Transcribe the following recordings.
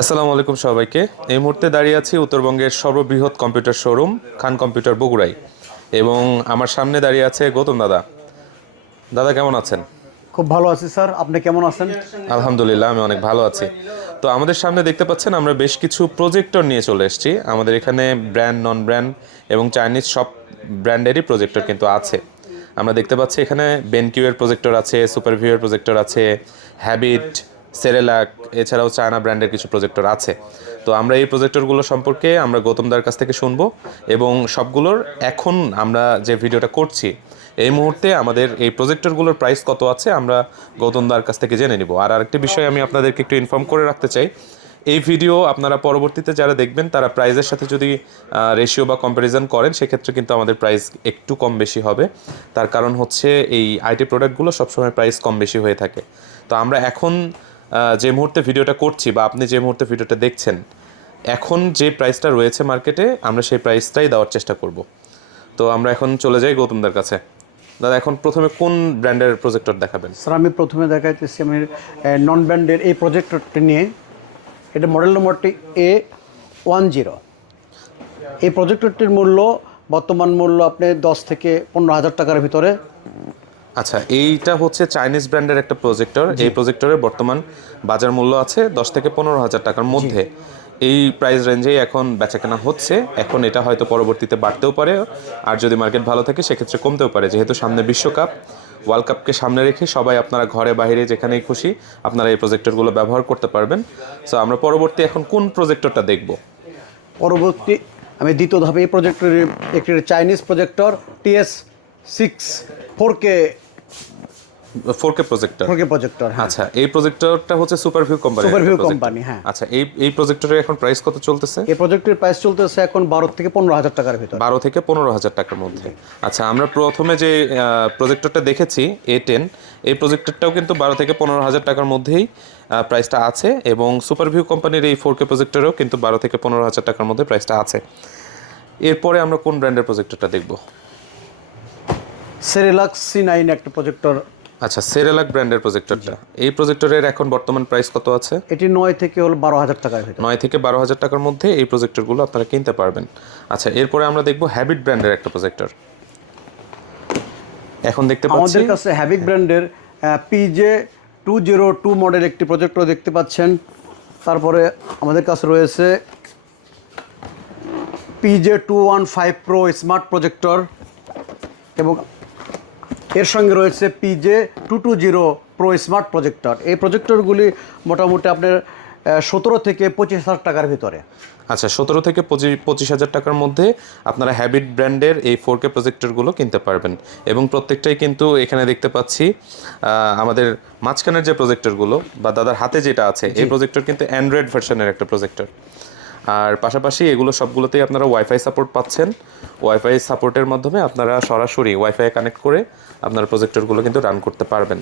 আসসালামু আলাইকুম সবাইকে। এই মুহূর্তে দাঁড়িয়ে আছি উত্তরবঙ্গের সর্ববৃহৎ কম্পিউটার শোরুম খান কম্পিউটার বগুড়ায়, এবং আমার সামনে দাঁড়িয়ে আছে গৌতম দাদা। দাদা কেমন আছেন? খুব ভালো আছি স্যার, আপনি কেমন আছেন? আলহামদুলিল্লাহ, আমি অনেক ভালো আছি। তো আমাদের সামনে দেখতে পাচ্ছেন আমরা বেশ কিছু প্রজেক্টর নিয়ে চলে এসেছি। আমাদের এখানে ব্র্যান্ড, নন ব্র্যান্ড এবং চাইনিজ সব ব্র্যান্ডেরই প্রজেক্টর কিন্তু আছে। আমরা দেখতে পাচ্ছি এখানে বেনকিউয়ের প্রজেক্টর আছে, সুপারভিউয়ের প্রজেক্টর আছে, হ্যাবিট, সেরেলাক, এছাড়াও চায়না ব্র্যান্ডের কিছু প্রজেক্টর আছে। তো আমরা এই প্রজেক্টরগুলো সম্পর্কে আমরা গৌতমদার কাছ থেকে শুনবো, এবং সবগুলোর এখন আমরা যে ভিডিওটা করছি এই মুহূর্তে আমাদের এই প্রজেক্টরগুলোর প্রাইস কত আছে আমরা গৌতমদার কাছ থেকে জেনে নিব। আর আরেকটি বিষয় আমি আপনাদেরকে একটু ইনফর্ম করে রাখতে চাই, এই ভিডিও আপনারা পরবর্তীতে যারা দেখবেন তারা প্রাইসের সাথে যদি রেশিও বা কম্প্যারিজন করেন সেক্ষেত্রে কিন্তু আমাদের প্রাইস একটু কম বেশি হবে। তার কারণ হচ্ছে এই আইটি প্রোডাক্টগুলো সবসময় প্রাইস কম বেশি হয়ে থাকে। তো আমরা এখন যে মুহূর্তে ভিডিওটা করছি বা আপনি যে মুহূর্তে ভিডিওটা দেখছেন, এখন যে প্রাইসটা রয়েছে মার্কেটে আমরা সেই প্রাইসটাই দেওয়ার চেষ্টা করব। তো আমরা এখন চলে যাই গৌতমদার কাছে। দাদা, এখন প্রথমে কোন ব্র্যান্ডের প্রজেক্টর দেখাবেন? স্যার আমি প্রথমে দেখাইতেছি আমি নন ব্র্যান্ডের এই প্রজেক্টরটি নিয়ে। এটা মডেল নম্বরটি A10। এই প্রজেক্টরটির মূল্য বর্তমান মূল্য আপনি 10 থেকে 15,000 টাকার ভিতরে। আচ্ছা, এইটা হচ্ছে চাইনিজ ব্র্যান্ডের একটা প্রজেক্টর। এই প্রজেক্টরের বর্তমান বাজার মূল্য আছে 10 থেকে 15,000 টাকার মধ্যে। এই প্রাইস রেঞ্জেই এখন বেচাকেনা হচ্ছে। এখন এটা হয়তো পরবর্তীতে বাড়তেও পারে, আর যদি মার্কেট ভালো থাকে সেক্ষেত্রে কমতেও পারে, যেহেতু সামনে বিশ্বকাপ, ওয়ার্ল্ড কাপকে সামনে রেখে সবাই আপনারা ঘরে বাইরে যেখানেই খুশি আপনারা এই প্রজেক্টরগুলো ব্যবহার করতে পারবেন। সো আমরা পরবর্তী এখন কোন প্রজেক্টরটা দেখব? পরবর্তী আমি দ্বিতীয় ধাপে এই প্রজেক্টরের একটি Chinese projector TS6 4K 4K projector. 4K projector. আচ্ছা, এই প্রজেক্টরটা হচ্ছে সুপারভিউ কোম্পানি। সুপারভিউ কোম্পানি, হ্যাঁ। আচ্ছা, এই প্রজেক্টরের এখন প্রাইস কত চলতেছে? এই প্রজেক্টের প্রাইস চলতেছে এখন 12 থেকে 15,000 টাকার ভিতরে। 12 থেকে 15,000 টাকার মধ্যে। আচ্ছা, আমরা প্রথমে যে প্রজেক্টরটা দেখেছি A10, এই প্রজেক্টরটাও কিন্তু 12 থেকে 15,000 টাকার মধ্যেই প্রাইসটা আছে, এবং সুপারভিউ কোম্পানির এই 4K প্রজেক্টরেও কিন্তু 12 থেকে 15,000 টাকার মধ্যে প্রাইসটা আছে। এরপরে আমরা কোন ব্র্যান্ডের প্রজেক্টরটা দেখব? সেরেলাক C9 একটা প্রজেক্টর। আচ্ছা, সেরেলাক ব্র্যান্ডের প্রজেক্টরটা, এই প্রজেক্টরের এখন বর্তমান প্রাইস কত আছে? এটি 9 থেকে 12,000 টাকার ভিতরে। 9 থেকে 12,000 টাকার মধ্যে এই প্রজেক্টরগুলো আপনারা কিনতে পারবেন। আচ্ছা, এরপরে আমরা দেখব হ্যাবিট ব্র্যান্ডের একটা প্রজেক্টর। এখন দেখতে পাচ্ছি আমাদের কাছে হ্যাবিট ব্র্যান্ডের PJ202 মডেল একটি প্রজেক্টর দেখতে পাচ্ছেন। তারপরে আমাদের কাছে রয়েছে PJ215 Pro স্মার্ট প্রজেক্টর, এবং এর সঙ্গে রয়েছে PJ220 Pro স্মার্ট প্রজেক্টর। এই প্রজেক্টরগুলি মোটামুটি আপনার 17 থেকে 25,000 টাকার ভিতরে। আচ্ছা, 17 থেকে 25,000 টাকার মধ্যে আপনারা হ্যাবিট ব্র্যান্ডের এই 4K প্রজেক্টরগুলো কিনতে পারবেন। এবং প্রত্যেকটাই কিন্তু এখানে দেখতে পাচ্ছি আমাদের মাঝখানের যে প্রজেক্টরগুলো বা দাদার হাতে যেটা আছে, এই প্রজেক্টর কিন্তু অ্যান্ড্রয়েড ভার্সনের একটা প্রজেক্টর। আর পাশাপাশি এগুলো সবগুলোতেই আপনারা ওয়াইফাই সাপোর্ট পাচ্ছেন। ওয়াইফাই সাপোর্টের মাধ্যমে আপনারা সরাসরি ওয়াইফাই কানেক্ট করে আপনারা প্রজেক্টরগুলো কিন্তু রান করতে পারবেন।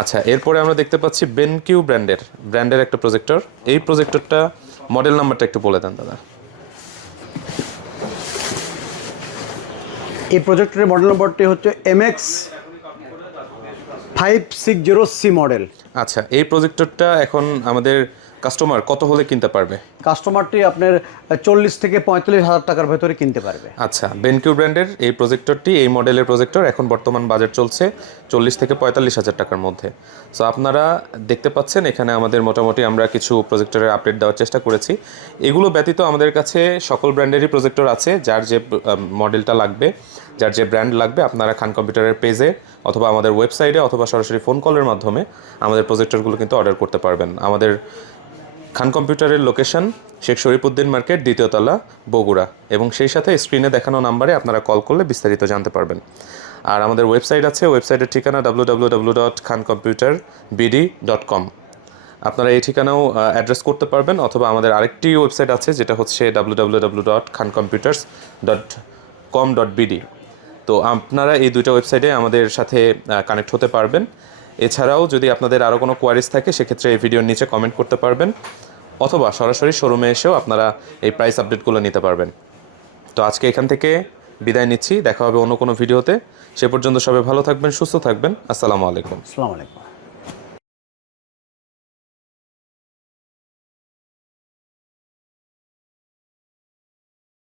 আচ্ছা, এরপরে আমরা দেখতে পাচ্ছি বেনকিউ ব্র্যান্ডের একটা প্রজেক্টর। এই প্রজেক্টরটা মডেল নাম্বারটা একটু বলে দেন দাদা। এই প্রজেক্টরের মডেল নম্বরটি হচ্ছে MX560C মডেল। আচ্ছা, এই প্রজেক্টরটা এখন আমাদের কাস্টমার কত হলে কিনতে পারবে? কাস্টমারটি আপনার 40 থেকে 45,000 টাকার ভেতরে কিনতে পারবে। আচ্ছা, বেনকিউ ব্র্যান্ডের এই প্রজেক্টরটি, এই মডেলের প্রজেক্টর এখন বর্তমান বাজার চলছে 40 থেকে 45,000 টাকার মধ্যে। সো আপনারা দেখতে পাচ্ছেন এখানে আমাদের মোটামুটি আমরা কিছু প্রজেক্টরের আপডেট দেওয়ার চেষ্টা করেছি। এগুলো ব্যতীত আমাদের কাছে সকল ব্র্যান্ডেরই প্রজেক্টর আছে। যার যে মডেলটা লাগবে, যার যে ব্র্যান্ড লাগবে, আপনারা খান কম্পিউটারের পেজে অথবা আমাদের ওয়েবসাইটে অথবা সরাসরি ফোন কলের মাধ্যমে আমাদের প্রজেক্টরগুলো কিন্তু অর্ডার করতে পারবেন। আমাদের খান কম্পিউটারের লোকেশন শেখ শরীফউদ্দিন মার্কেট, 2য় তলা, বগুড়া, এবং সেই সাথে স্ক্রিনে দেখানো নাম্বারে আপনারা কল করলে বিস্তারিত জানতে পারবেন। আর আমাদের ওয়েবসাইট আছে, ওয়েবসাইটের ঠিকানা www.khancomputarbd.com। আপনারা এই ঠিকানাও অ্যাড্রেস করতে পারবেন, অথবা আমাদের আরেকটি ওয়েবসাইট আছে যেটা হচ্ছে www.khancomputers.com.bd। তো আপনারা এই দুইটা ওয়েবসাইটে আমাদের সাথে কানেক্ট হতে পারবেন। এছাড়াও যদি আপনাদের আরও কোনো কোয়ারিজ থাকে সেক্ষেত্রে এই ভিডিওর নিচে কমেন্ট করতে পারবেন, অথবা সরাসরি শোরুমে এসেও আপনারা এই প্রাইস আপডেটগুলো নিতে পারবেন। তো আজকে এখান থেকে বিদায় নিচ্ছি, দেখা হবে অন্য কোনো ভিডিওতে। সে পর্যন্ত সবাই ভালো থাকবেন, সুস্থ থাকবেন। আসসালামু আলাইকুম। আসসালামু আলাইকুম।